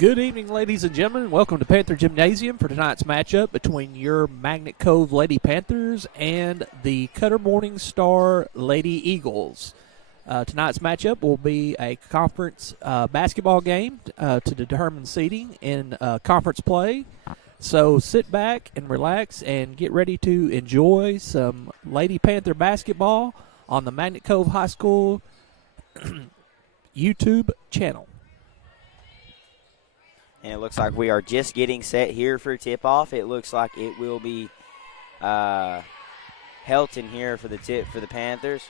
Good evening, ladies and gentlemen. Welcome to Panther Gymnasium for tonight's matchup between your Magnet Cove Lady Panthers and the Cutter Morning Star Lady Eagles. Tonight's matchup will be a conference basketball game to determine seeding in conference play. So sit back and relax and get ready to enjoy some Lady Panther basketball on the Magnet Cove High School YouTube channel. And it looks like we are just getting set here for tip-off. It looks like it will be Helton here for the tip for the Panthers.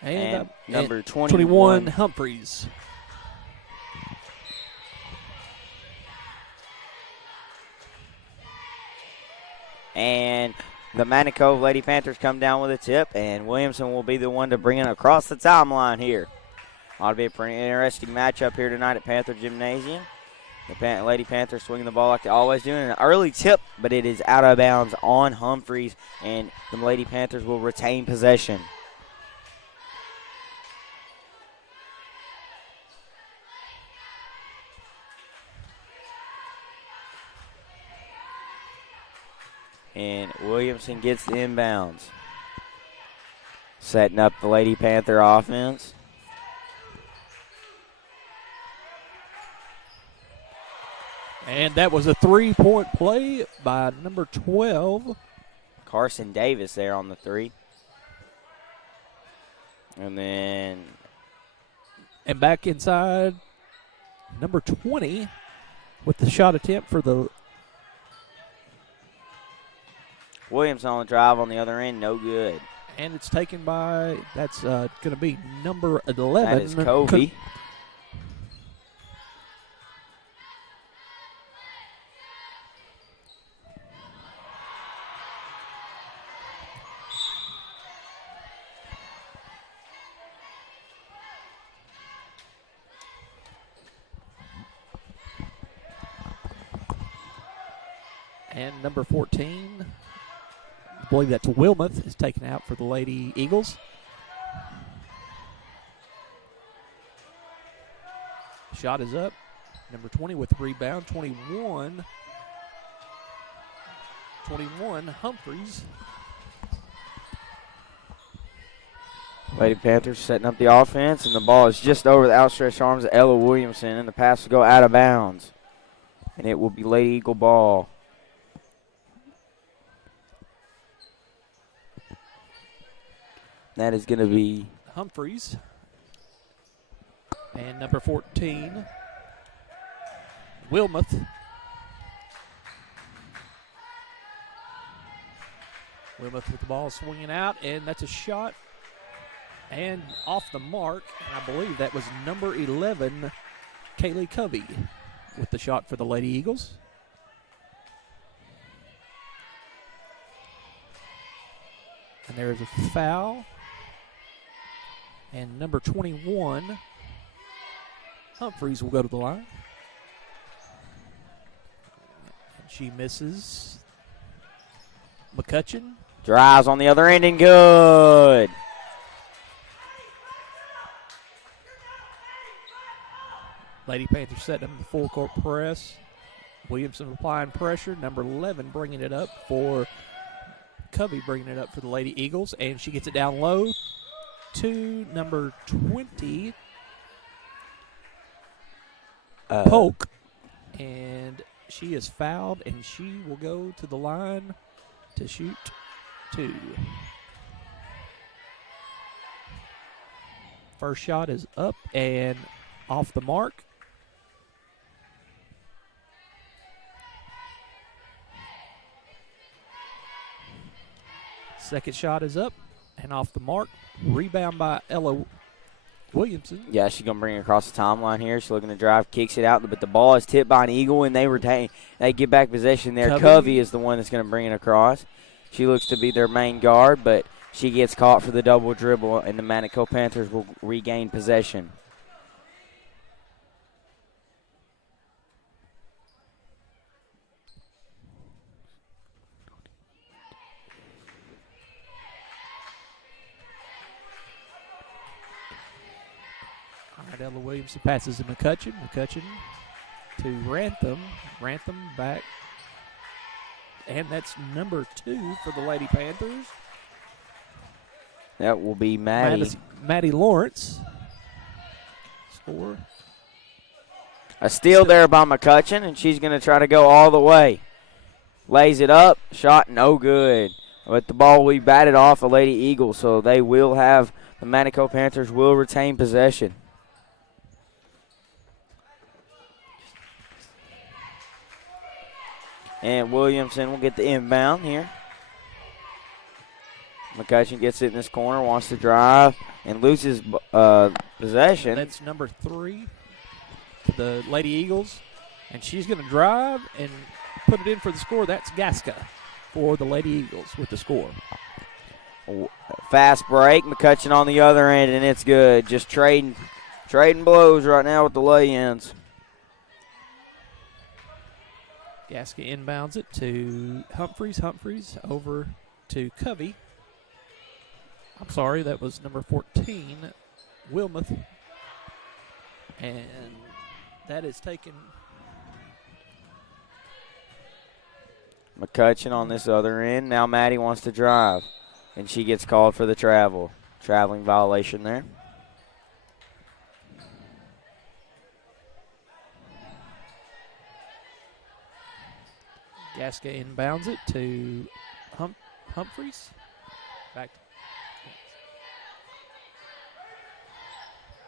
And number 21, Humphreys. And the Magnet Cove Lady Panthers come down with a tip, and Williamson will be the one to bring it across the timeline here. Ought to be a pretty interesting matchup here tonight at Panther Gymnasium. The Lady Panthers swinging the ball like they always do. An early tip, but it is out of bounds on Humphreys, and the Lady Panthers will retain possession. And Williamson gets the inbounds. Setting up the Lady Panther offense. And that was a three-point play by number 12. Carson Davis there on the three. And back inside, number 20 with the shot attempt for the Williams on the drive on the other end, no good. And it's taken by, that's going to be number 11. That is Cove. And number 14, I believe that's Wilmoth, is taken out for the Lady Eagles. Shot is up. Number 20 with rebound. 21, Humphreys. Lady Panthers setting up the offense, and the ball is just over the outstretched arms of Ella Williamson, and the pass will go out of bounds. And it will be Lady Eagle ball. That is going to be Humphreys. And number 14, Wilmoth. Wilmoth with the ball swinging out, and that's a shot. And off the mark, and I believe that was number 11, Kaylee Covey, with the shot for the Lady Eagles. And there is a foul. And number 21, Humphreys, will go to the line. And she misses. McCutcheon Drives on the other end and good. Lady Panthers setting up the full court press. Williamson applying pressure. Number 11 bringing it up for Covey, bringing it up for the Lady Eagles, and she gets it down low to number 20, Polk, and she is fouled, and she will go to the line to shoot 2. First shot is up and off the mark. Second shot is up and off the mark. Rebound by Ella Williamson. Yeah, she's going to bring it across the timeline here. She's looking to drive, kicks it out, but the ball is tipped by an Eagle, and they retain. They get back possession there. Covey is the one that's going to bring it across. She looks to be their main guard, but she gets caught for the double dribble, and the Manico Panthers will regain possession. Ella Williamson passes to McCutcheon. McCutcheon to Rantham. Rantham back. And that's number 2 for the Lady Panthers. That will be Maddie. Maddie Lawrence. Score. A steal there by McCutcheon, and she's going to try to go all the way. Lays it up. Shot no good. But the ball will be batted off a Lady Eagle, so they will have, the Manico Panthers will retain possession. And Williamson will get the inbound here. McCutcheon gets it in this corner, wants to drive, and loses possession. That's number 3 for the Lady Eagles. And she's going to drive and put it in for the score. That's Gasca for the Lady Eagles with the score. Fast break, McCutcheon on the other end, and it's good. Just trading blows right now with the lay-ins. Gasca inbounds it to Humphreys. Humphreys over to Covey. I'm sorry, that was number 14, Wilmoth. And that is taken. McCutcheon on this other end. Now Maddie wants to drive, and she gets called for the traveling violation there. Gasca inbounds it to Humphreys. Back.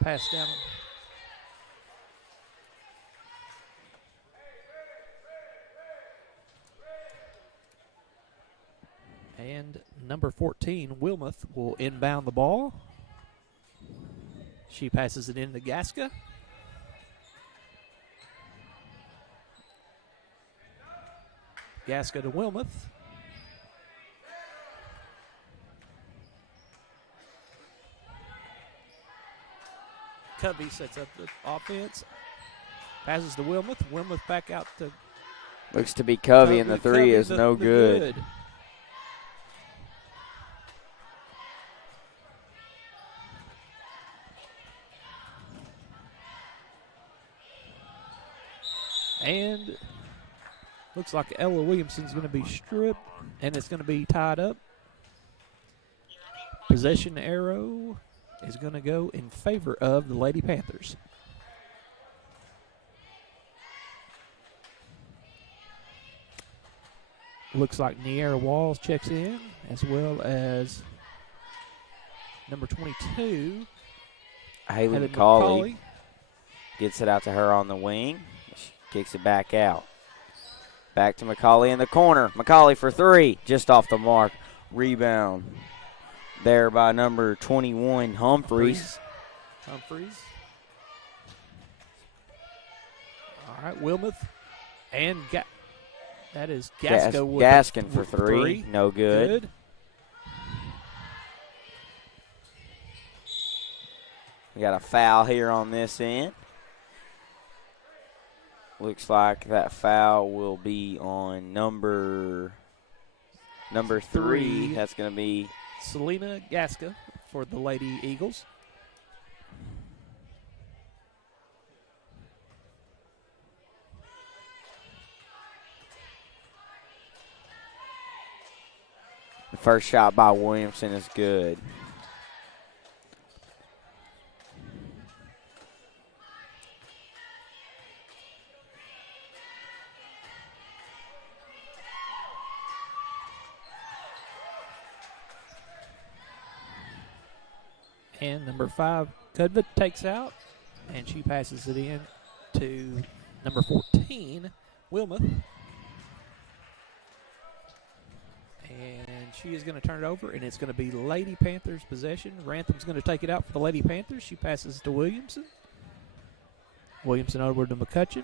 Pass down. And number 14, Wilmoth, will inbound the ball. She passes it into Gasca. Gasca to Wilmoth. Covey sets up the offense. Passes to Wilmoth. Wilmoth back out to. Looks to be Covey, and the three is no good. And looks like Ella Williamson's going to be stripped, and it's going to be tied up. Possession arrow is going to go in favor of the Lady Panthers. Looks like Niera Walls checks in, as well as number 22, Haley McCauley. Gets it out to her on the wing. She kicks it back out. Back to McCauley in the corner. McCauley for three, just off the mark. Rebound there by number 21, Humphreys. Humphreys. All right, Wilmoth and that is Gaskin for three. No good. We got a foul here on this end. Looks like that foul will be on number Number 3, that's going to be Selena Gaska for the Lady Eagles. the first shot by Williamson is good. And number 5, Cudvid takes out, and she passes it in to number 14, Wilmoth. And she is going to turn it over, and it's going to be Lady Panthers possession. Rantham's going to take it out for the Lady Panthers. She passes to Williamson. Williamson over to McCutcheon.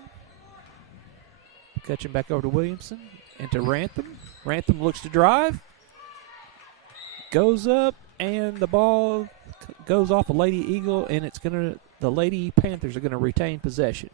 McCutcheon back over to Williamson and to Rantham. Rantham looks to drive. Goes up, and the ball goes off a Lady Eagle, and the Lady Panthers are going to retain possession.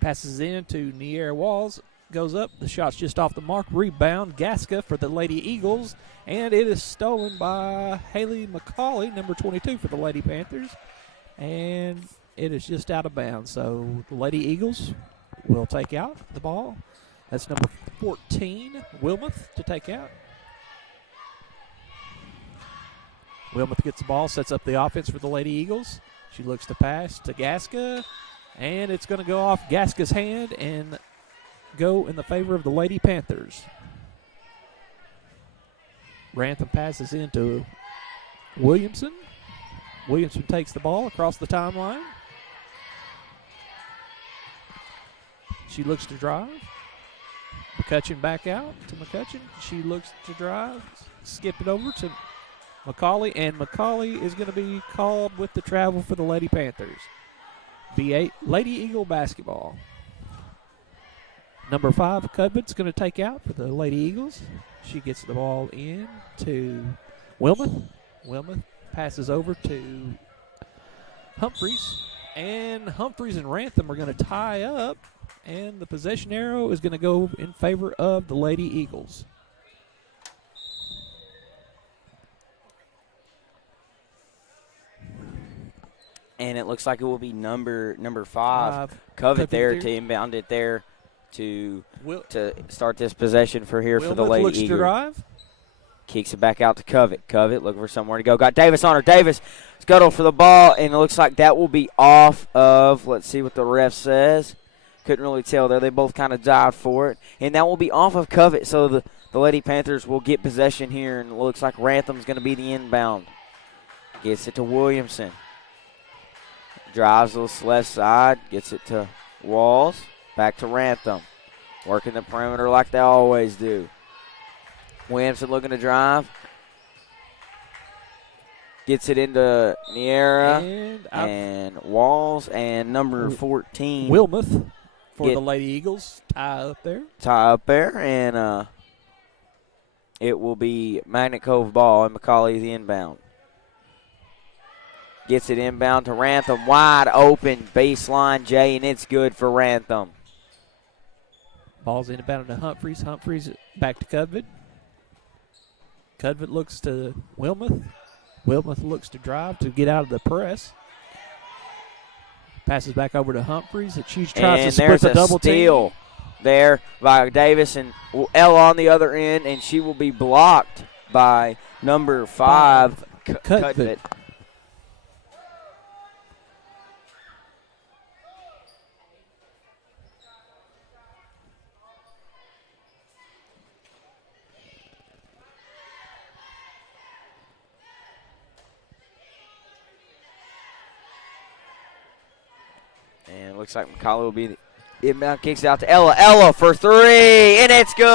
Passes in to Niera Walls. Goes up. The shot's just off the mark. Rebound. Gaska for the Lady Eagles. And it is stolen by Haley McCauley, number 22 for the Lady Panthers. And it is just out of bounds. So the Lady Eagles will take out the ball. That's number 14, Wilmoth, to take out. Wilmoth gets the ball, sets up the offense for the Lady Eagles. She looks to pass to Gaska. And it's going to go off Gaska's hand and go in the favor of the Lady Panthers. Rantham passes into Williamson. Williamson takes the ball across the timeline. She looks to drive. McCutcheon back out to McCutcheon. She looks to drive. Skip it over to McCauley. And McCauley is going to be called with the travel for the Lady Panthers. B8 Lady Eagle basketball. Number 5, Cudvid's going to take out for the Lady Eagles. She gets the ball in to Wilmoth. Wilmoth passes over to Humphreys. And Humphreys and Rantham are going to tie up. And the possession arrow is going to go in favor of the Lady Eagles. And it looks like it will be number 5, Covett there to inbound it there to start this possession for the Lady looks Eagles. To drive. Kicks it back out to Covett. Covett looking for somewhere to go. Got Davis on her. Davis scuttled for the ball, and it looks like that will be off of, let's see what the ref says. Couldn't really tell there. They both kind of dived for it. And that will be off of Covett, so the Lady Panthers will get possession here, and it looks like Rantham's going to be the inbound. Gets it to Williamson. Drives to the left side, gets it to Walls, back to Rantham. Working the perimeter like they always do. Williamson looking to drive. Gets it into Niera and Walls and number 14. Wilmoth for the Lady Eagles. Tie up there. And it will be Magnet Cove ball and McCauley the inbound. Gets it inbound to Rantham. Wide open baseline, Jay, and it's good for Rantham. Ball's inbound to Humphreys. Humphreys back to Cudvid. Cudvid looks to Wilmoth. Wilmoth looks to drive to get out of the press. Passes back over to Humphreys. She tries to split the double steal team. There by Davis and Ella on the other end, and she will be blocked by number 5, Cudvid. And it looks like McCauley will be the inbound. Kicks it out to Ella. Ella for 3, and it's good.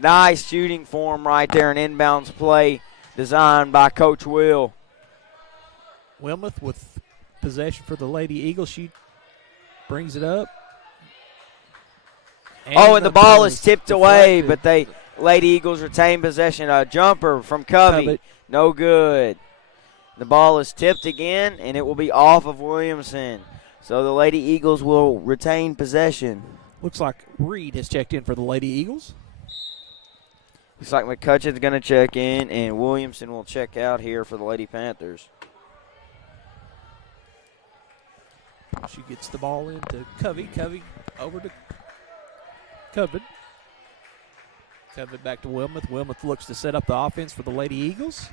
Nice shooting form right there. An inbounds play designed by Coach Will. Wilmoth with possession for the Lady Eagles. She brings it up. And the ball is tipped away, but Lady Eagles retain possession. A jumper from Covey. No good. The ball is tipped again, and it will be off of Williamson. So the Lady Eagles will retain possession. Looks like Reed has checked in for the Lady Eagles. Looks like McCutcheon's going to check in, and Williamson will check out here for the Lady Panthers. She gets the ball into Covey. Covey over to Coven. Coven back to Wilmoth. Wilmoth looks to set up the offense for the Lady Eagles.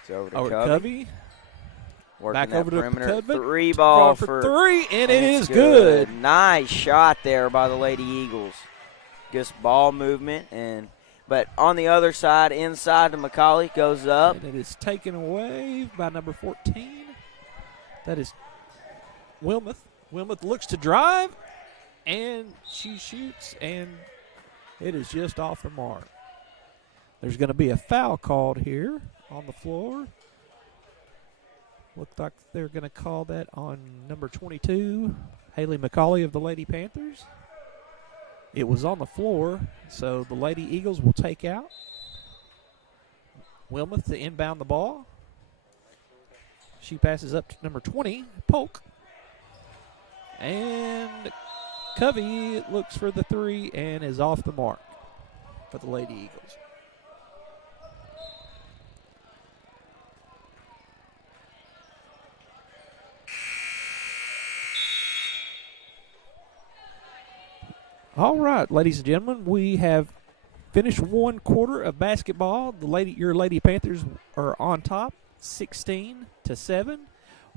It's over to Covey. Working back that over to perimeter. Coven. Three ball for three, and it is good. good. Nice shot there by the Lady Eagles. Just ball movement, but on the other side, inside to McCauley, goes up. And it is taken away by number 14. That is Wilmoth. Wilmoth looks to drive, and she shoots, and it is just off the mark. There's going to be a foul called here on the floor. Looks like they're going to call that on number 22, Haley McCauley of the Lady Panthers. It was on the floor, so the Lady Eagles will take out. Wilmoth to inbound the ball. She passes up to number 20, Polk. And Covey looks for the three and is off the mark for the Lady Eagles. All right, ladies and gentlemen, we have finished one quarter of basketball. Your Lady Panthers are on top, 16-7.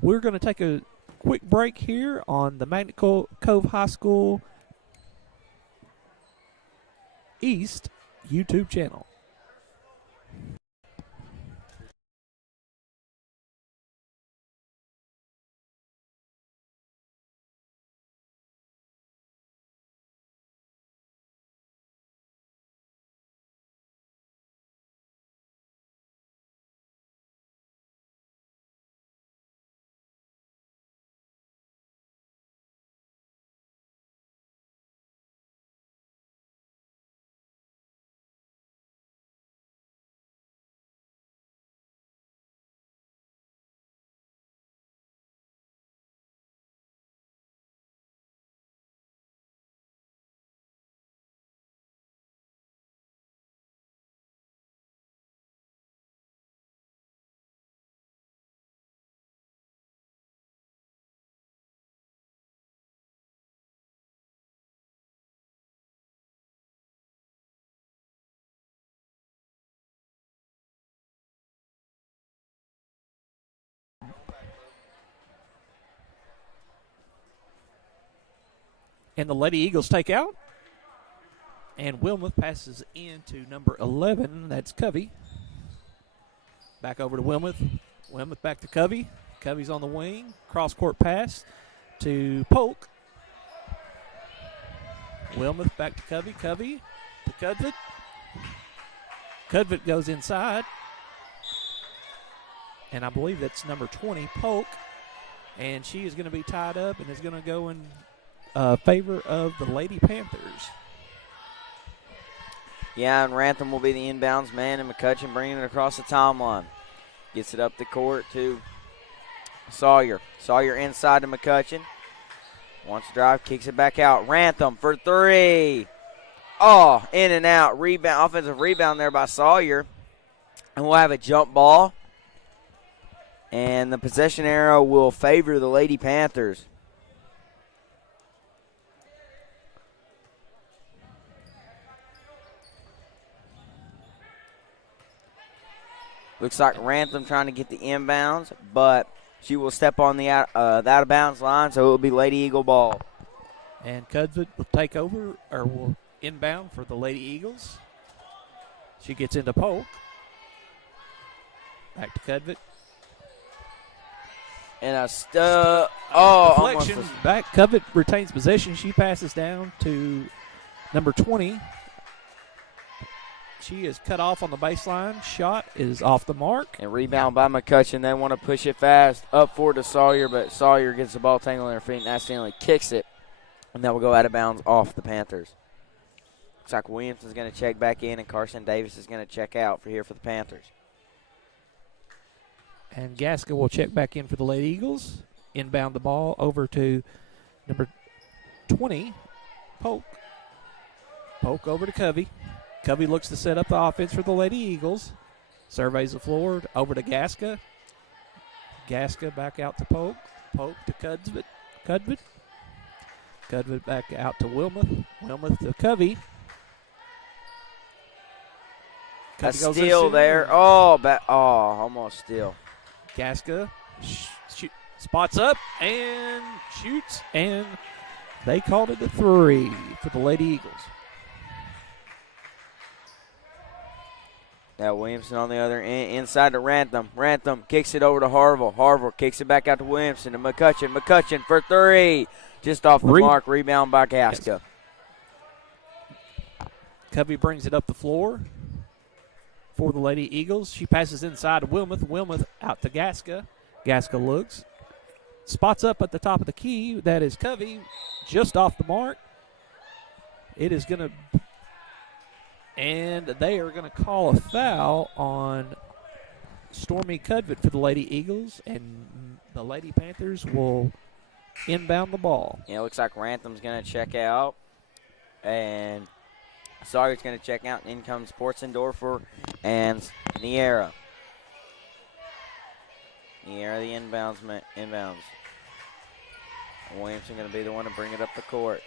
We're going to take a quick break here on the Magnet Cove High School East YouTube channel. And the Lady Eagles take out. And Wilmoth passes into number 11. That's Covey. Back over to Wilmoth. Wilmoth back to Covey. Covey's on the wing. Cross-court pass to Polk. Wilmoth back to Covey. Covey to Cudvett. Cudvett goes inside. And I believe that's number 20, Polk. And she is going to be tied up and is going to go in favor of the Lady Panthers. Yeah, and Rantham will be the inbounds man, and McCutcheon bringing it across the timeline. Gets it up the court to Sawyer. Sawyer inside to McCutcheon. Wants to drive, kicks it back out. Rantham for three. Oh, in and out. Rebound, offensive rebound there by Sawyer. And we'll have a jump ball. And the possession arrow will favor the Lady Panthers. Looks like Rantham trying to get the inbounds, but she will step on the out of bounds line, so it will be Lady Eagle ball. And Cudvett will take over, or will inbound for the Lady Eagles. She gets into Polk. Back to Cudvett. And a almost deflection back. Cudvett retains possession. She passes down to number 20. She is cut off on the baseline. Shot is off the mark. And rebound by McCutcheon. They want to push it fast up forward to Sawyer, but Sawyer gets the ball tangled in her feet and accidentally kicks it. And that will go out of bounds off the Panthers. Looks like Williamson's going to check back in, and Carson Davis is going to check out for the Panthers. And Gasca will check back in for the Lady Eagles. Inbound the ball over to number 20, Polk. Polk over to Covey. Covey looks to set up the offense for the Lady Eagles. Surveys the floor over to Gasca. Gasca back out to Polk. Polk to Cudvid. Cudvid back out to Wilmoth. Wilmoth to Covey. A steal there. Almost steal. Gasca spots up and shoots, and they called it a 3 for the Lady Eagles. Now Williamson on the other end, inside to Rantham. Rantham kicks it over to Harville. Harville kicks it back out to Williamson to McCutcheon. McCutcheon for 3. Just off the mark. Rebound by Gasca. Covey brings it up the floor for the Lady Eagles. She passes inside to Wilmoth. Wilmoth out to Gasca. Gasca looks. Spots up at the top of the key. That is Covey. Just off the mark. It is going to... And they are going to call a foul on Stormy Cudvid for the Lady Eagles, and the Lady Panthers will inbound the ball. Yeah, it looks like Rantham's going to check out, and Sawyer's going to check out. In comes Portsendorfer and Niera. Niera, the inbounds. Williamson going to be the one to bring it up the court.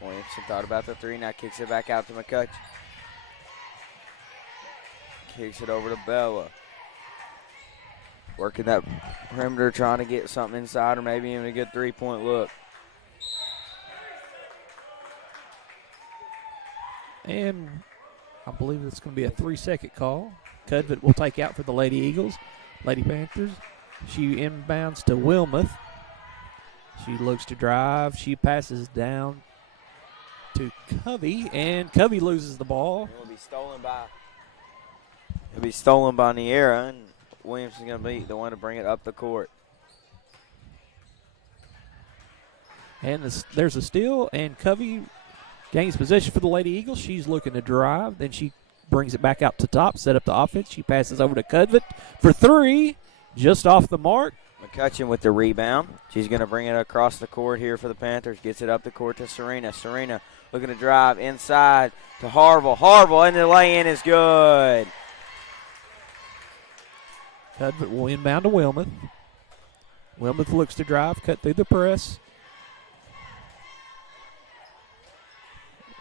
Williamson thought about the 3, now kicks it back out to McCutcheon. Kicks it over to Bella. Working that perimeter, trying to get something inside or maybe even a good 3-point look. And I believe it's going to be a 3-second call. Cudvid will take out for the Lady Eagles. Lady Panthers. She inbounds to Wilmoth. She looks to drive. She passes down to Covey, and Covey loses the ball. It'll be stolen by Niera, and Williamson's going to be the one to bring it up the court. And there's a steal, and Covey gains possession for the Lady Eagles. She's looking to drive. Then she brings it back out to top, set up the offense. She passes over to Cudvid for 3, just off the mark. McCutcheon with the rebound. She's going to bring it across the court here for the Panthers. Gets it up the court to Serena. Serena looking to drive inside to Harville. Harville, and the lay-in is good. Cudvid will inbound to Wilmoth. Wilmoth looks to drive, cut through the press.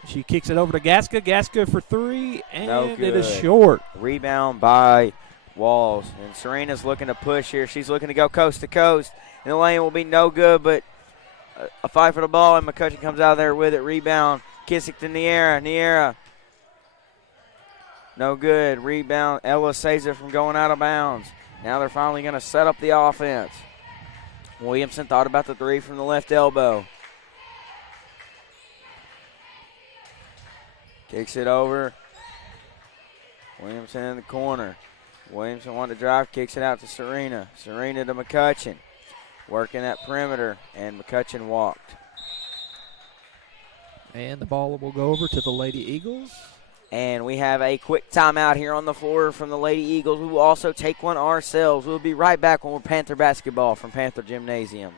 She kicks it over to Gasca. Gasca for 3, and it is short. Rebound by Walls. And Serena's looking to push here. She's looking to go coast to coast. And the lane will be no good, but a fight for the ball, and McCutcheon comes out there with it. Rebound. Kissick to Niera. Niera. No good. Rebound. Ella saves it from going out of bounds. Now they're finally going to set up the offense. Williamson thought about the 3 from the left elbow. Kicks it over. Williamson in the corner. Williamson wanted to drive, kicks it out to Serena. Serena to McCutcheon. Working that perimeter, and McCutcheon walked. And the ball will go over to the Lady Eagles. And we have a quick timeout here on the floor from the Lady Eagles. We will also take one ourselves. We'll be right back when we're Panther basketball from Panther Gymnasium.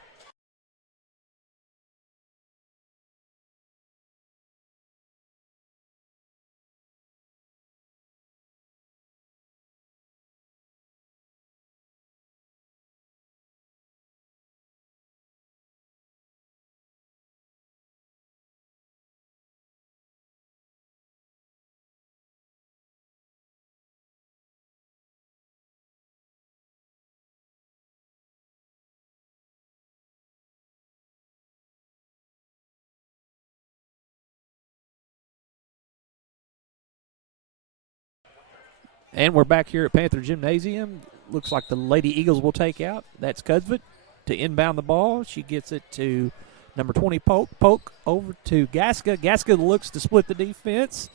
And we're back here at Panther Gymnasium. Looks like the Lady Eagles will take out. That's Cudvid to inbound the ball. She gets it to number 20, Polk. Polk over to Gasca. Gasca looks to split the defense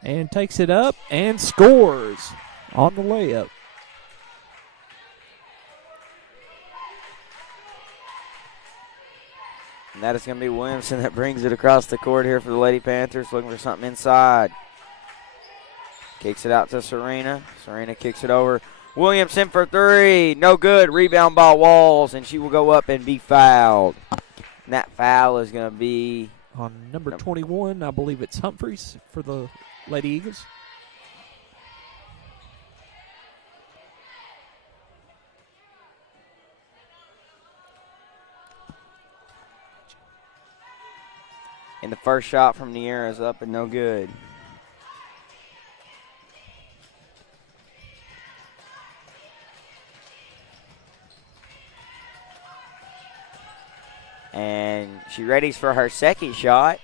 and takes it up and scores on the layup. And that is going to be Williamson that brings it across the court here for the Lady Panthers, looking for something inside. Kicks it out to Serena. Serena kicks it over. Williamson for three. No good. Rebound by Walls, and she will go up and be fouled. And that foul is going to be on number 21. I believe it's Humphreys for the Lady Eagles. And the first shot from the air is up and no good. And she readies for her second shot.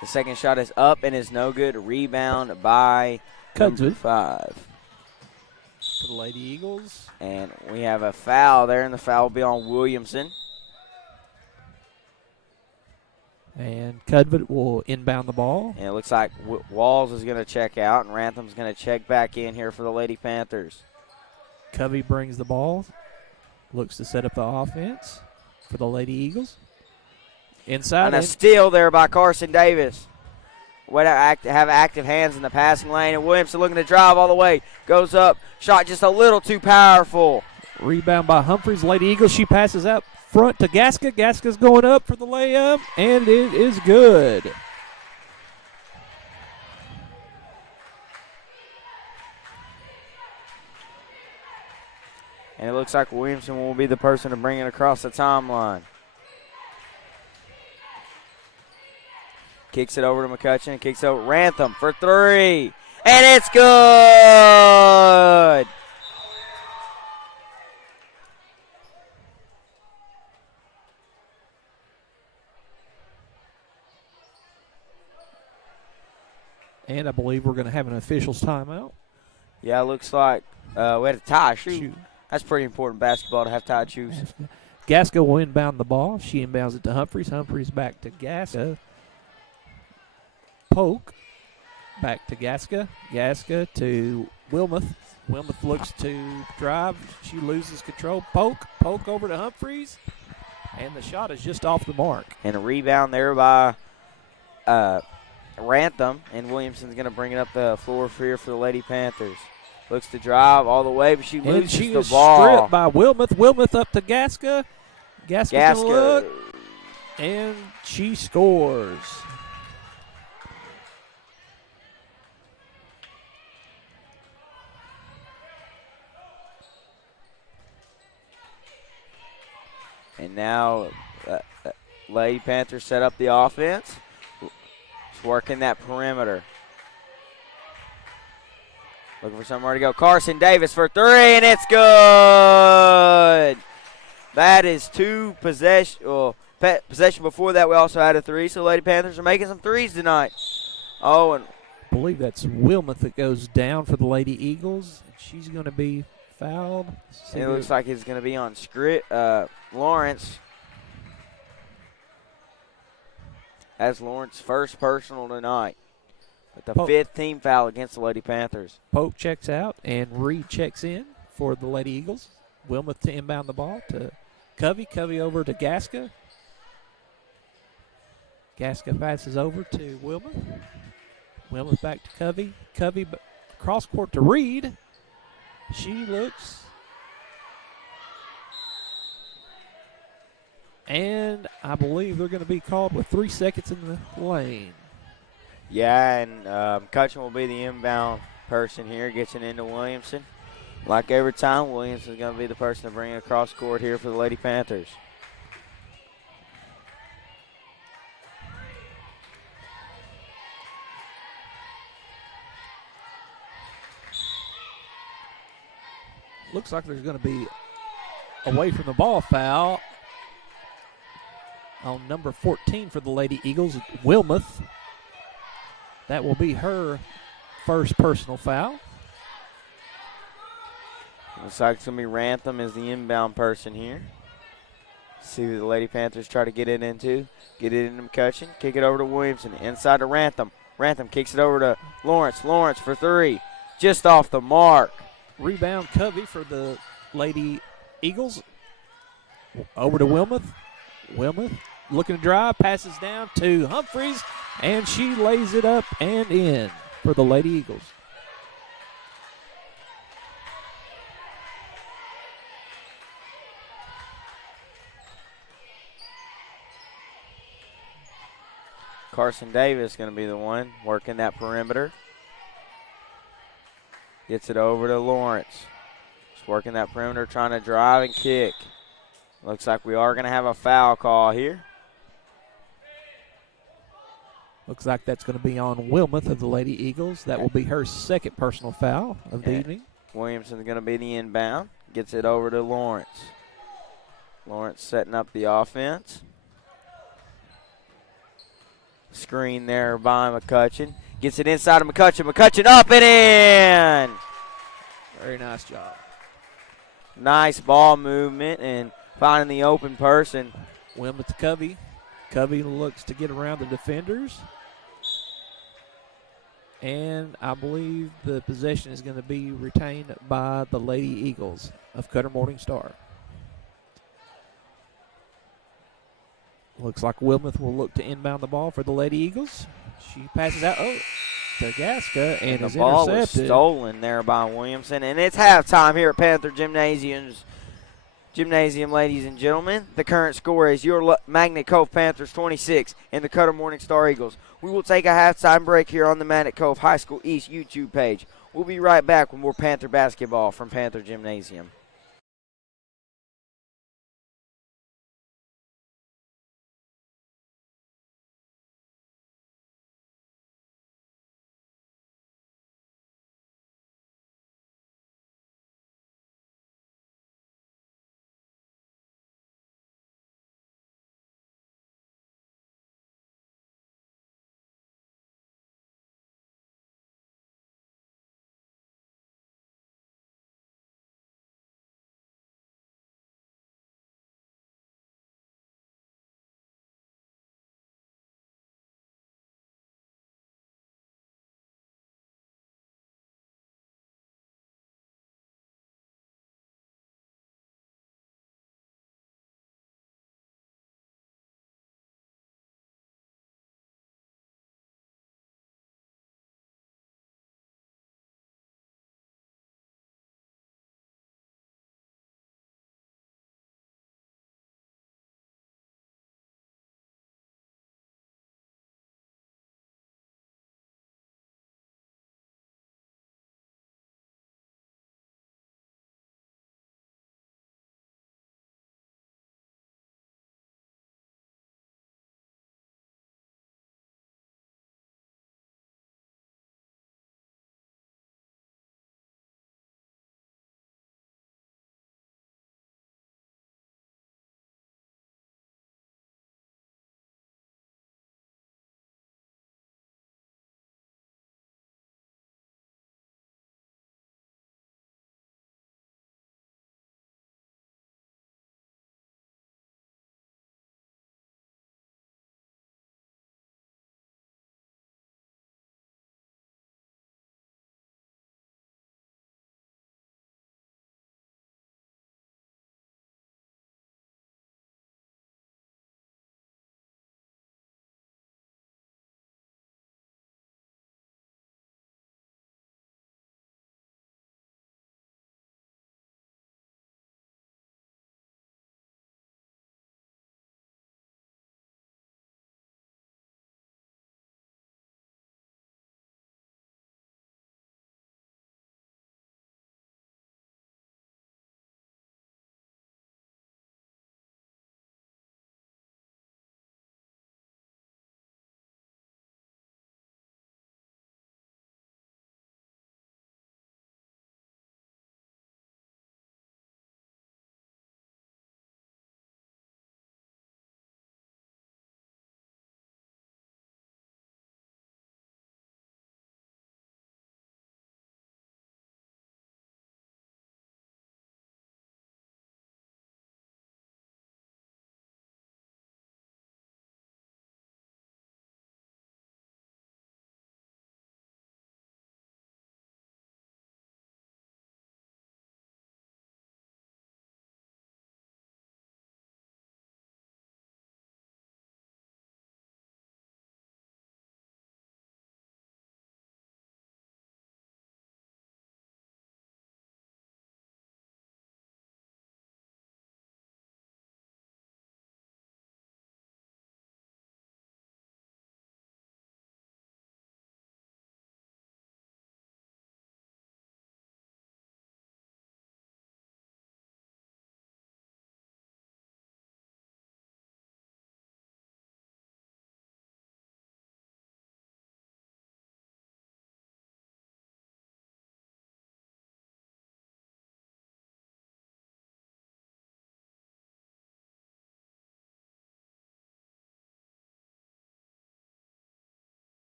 The second shot is up and is no good. Rebound by number 5. For the Lady Eagles. And we have a foul there, and the foul will be on Williamson. And Cudvett will inbound the ball. And it looks like Walls is going to check out, and Rantham's going to check back in here for the Lady Panthers. Covey brings the ball, looks to set up the offense for the Lady Eagles. Inside. And a steal there by Carson Davis. Way to have active hands in the passing lane, and Williamson looking to drive all the way. Goes up, shot just a little too powerful. Rebound by Humphreys. Lady Eagles, she passes out front to Gaska. Gaska's going up for the layup, and it is good. And it looks like Williamson will be the person to bring it across the timeline. Kicks it over to McCutcheon. Kicks it over Rantham for three. And it's good. And I believe we're going to have an official's timeout. Yeah, it looks like we had a tie shoe. That's pretty important basketball to have tied shoes. Gaska will inbound the ball. She inbounds it to Humphreys. Humphreys back to Gaska. Polk back to Gaska. Gaska to Wilmoth. Wilmoth looks to drive. She loses control. Polk over to Humphreys. And the shot is just off the mark. And a rebound there by Rantham. And Williamson's going to bring it up the floor for the Lady Panthers. Looks to drive all the way, but she loses she the is ball. Stripped by Wilmoth. Wilmoth up to Gaska. Gaska's going to look. And she scores. And now Lady Panthers set up the offense. It's working that perimeter. Looking for somewhere to go. Carson Davis for three, and it's good. That is two possession. Well, possession before that, we also had a three. So Lady Panthers are making some threes tonight. Oh, and I believe that's Wilmoth that goes down for the Lady Eagles. She's going to be fouled. It looks like it's going to be on Lawrence. That's Lawrence's first personal tonight. With the fifth team foul against the Lady Panthers. Pope checks out, and Reed checks in for the Lady Eagles. Wilmoth to inbound the ball to Covey. Covey over to Gaska. Gaska passes over to Wilmoth. Wilmoth back to Covey. Covey cross court to Reed. She looks. And I believe they're going to be called with 3 seconds in the lane. Yeah, and Cutchin will be the inbound person here, gets it into Williamson. Like every time, Williamson is going to be the person to bring it across court here for the Lady Panthers. Looks like there's going to be away from the ball foul on number 14 for the Lady Eagles, Wilmoth. That will be her first personal foul. Looks like it's going to be Rantham as the inbound person here. See who the Lady Panthers try to get it into. Get it into McCutcheon. Kick it over to Williamson. Inside to Rantham. Rantham kicks it over to Lawrence. Lawrence for three. Just off the mark. Rebound Covey for the Lady Eagles. Over to Wilmoth. Wilmoth looking to drive, passes down to Humphreys, and she lays it up and in for the Lady Eagles. Carson Davis going to be the one working that perimeter. Gets it over to Lawrence. Just working that perimeter, trying to drive and kick. Looks like we are going to have a foul call here. Looks like that's going to be on Wilmoth of the Lady Eagles. That will be her second personal foul of the evening. Williamson's going to be the inbound. Gets it over to Lawrence. Lawrence setting up the offense. Screen there by McCutcheon. Gets it inside of McCutcheon. McCutcheon up and in. Very nice job. Nice ball movement and finding the open person. Wilmoth to Covey. Covey looks to get around the defenders. And I believe the possession is going to be retained by the Lady Eagles of Cutter Morning Star. Looks like Wilmoth will look to inbound the ball for the Lady Eagles. She passes out to Gasca and is the ball intercepted. Was stolen there by Williamson. And it's halftime here at Panther Gymnasium, ladies and gentlemen. The current score is your Magnet Cove Panthers 26 and the Cutter Morning Star Eagles. We will take a halftime break here on the Magnet Cove High School East YouTube page. We'll be right back with more Panther basketball from Panther Gymnasium.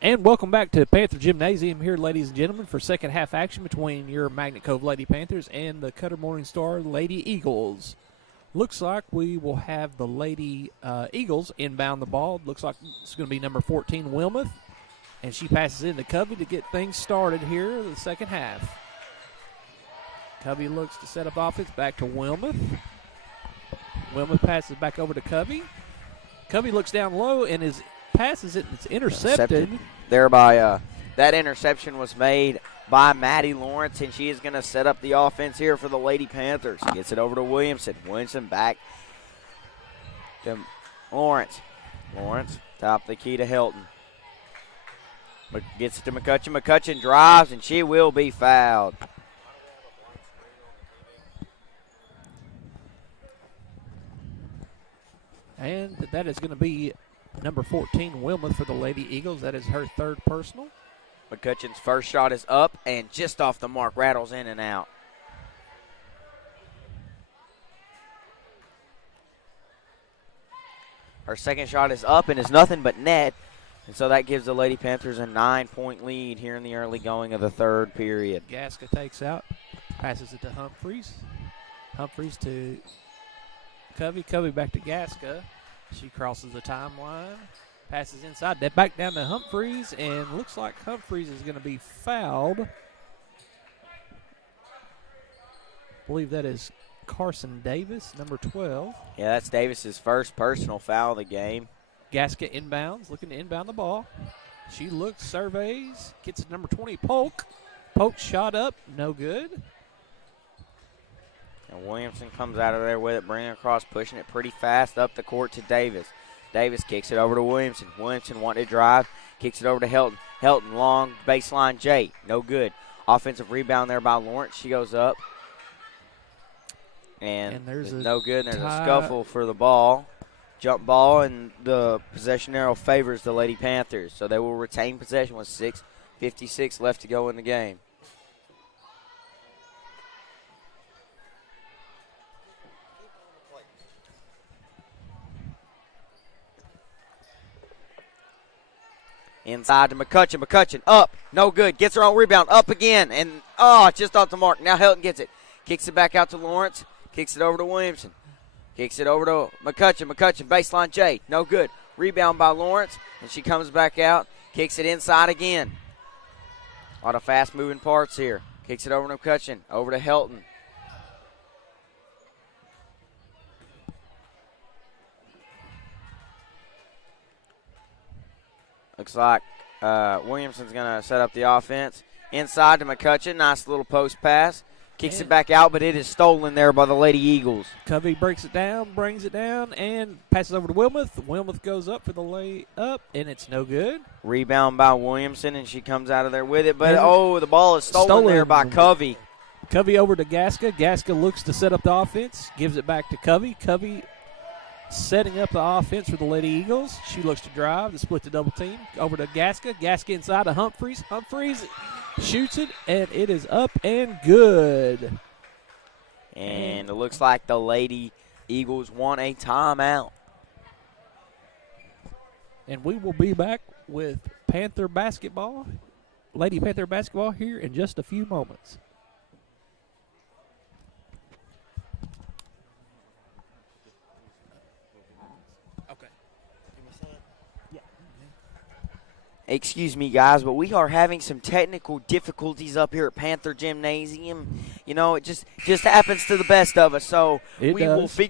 And welcome back to Panther Gymnasium here, ladies and gentlemen, for second half action between your Magnet Cove Lady Panthers and the Cutter Morningstar Lady Eagles. Looks like we will have the Lady Eagles inbound the ball. Looks like it's going to be number 14, Wilmoth. And she passes in to Covey to get things started here in the second half. Covey looks to set up offense back to Wilmoth. Wilmoth passes back over to Covey. Covey looks down low and passes it. It's intercepted. Thereby, that interception was made by Maddie Lawrence, and she is going to set up the offense here for the Lady Panthers. Gets it over to Williamson. Williamson back to Lawrence. Lawrence, top the key to Hilton. But gets it to McCutcheon. McCutcheon drives, and she will be fouled. And that is going to be number 14, Wilmoth, for the Lady Eagles. That is her third personal. McCutcheon's first shot is up and just off the mark, rattles in and out. Her second shot is up and is nothing but net. And so that gives the Lady Panthers a 9-point lead here in the early going of the third period. Gaska takes out, passes it to Humphreys. Humphreys to Covey. Covey back to Gaska. She crosses the timeline, passes inside, then back down to Humphreys, and looks like Humphreys is going to be fouled. I believe that is Carson Davis, number 12. Yeah, that's Davis's first personal foul of the game. Gaska inbounds, looking to inbound the ball. She looks, surveys, gets it number 20, Polk. Polk shot up, no good. And Williamson comes out of there with it, bringing it across, pushing it pretty fast up the court to Davis. Davis kicks it over to Williamson. Williamson wanting to drive, kicks it over to Helton. Helton, long baseline J, no good. Offensive rebound there by Lawrence. She goes up. And there's no good. And there's a scuffle for the ball. Jump ball, and the possession arrow favors the Lady Panthers. So they will retain possession with 6:56 left to go in the game. Inside to McCutcheon. McCutcheon up. No good. Gets her own rebound. Up again. And, just off the mark. Now Helton gets it. Kicks it back out to Lawrence. Kicks it over to Williamson. Kicks it over to McCutcheon. McCutcheon, baseline J. No good. Rebound by Lawrence. And she comes back out. Kicks it inside again. A lot of fast-moving parts here. Kicks it over to McCutcheon. Over to Helton. Looks like Williamson's going to set up the offense. Inside to McCutcheon. Nice little post pass. Kicks it back out, but it is stolen there by the Lady Eagles. Covey breaks it down, brings it down, and passes over to Wilmoth. Wilmoth goes up for the lay-up, and it's no good. Rebound by Williamson, and she comes out of there with it. But, the ball is stolen there by Covey. Covey over to Gaska. Gaska looks to set up the offense, gives it back to Covey. Covey setting up the offense for the Lady Eagles. She looks to drive to split the double team. Over to Gaska. Gaska inside to Humphreys. Humphreys shoots it, and it is up and good. And it looks like the Lady Eagles want a timeout. And we will be back with Panther basketball, Lady Panther basketball, here in just a few moments. Excuse me, guys, but we are having some technical difficulties up here at Panther Gymnasium. You know, it just happens to the best of us. So we will figure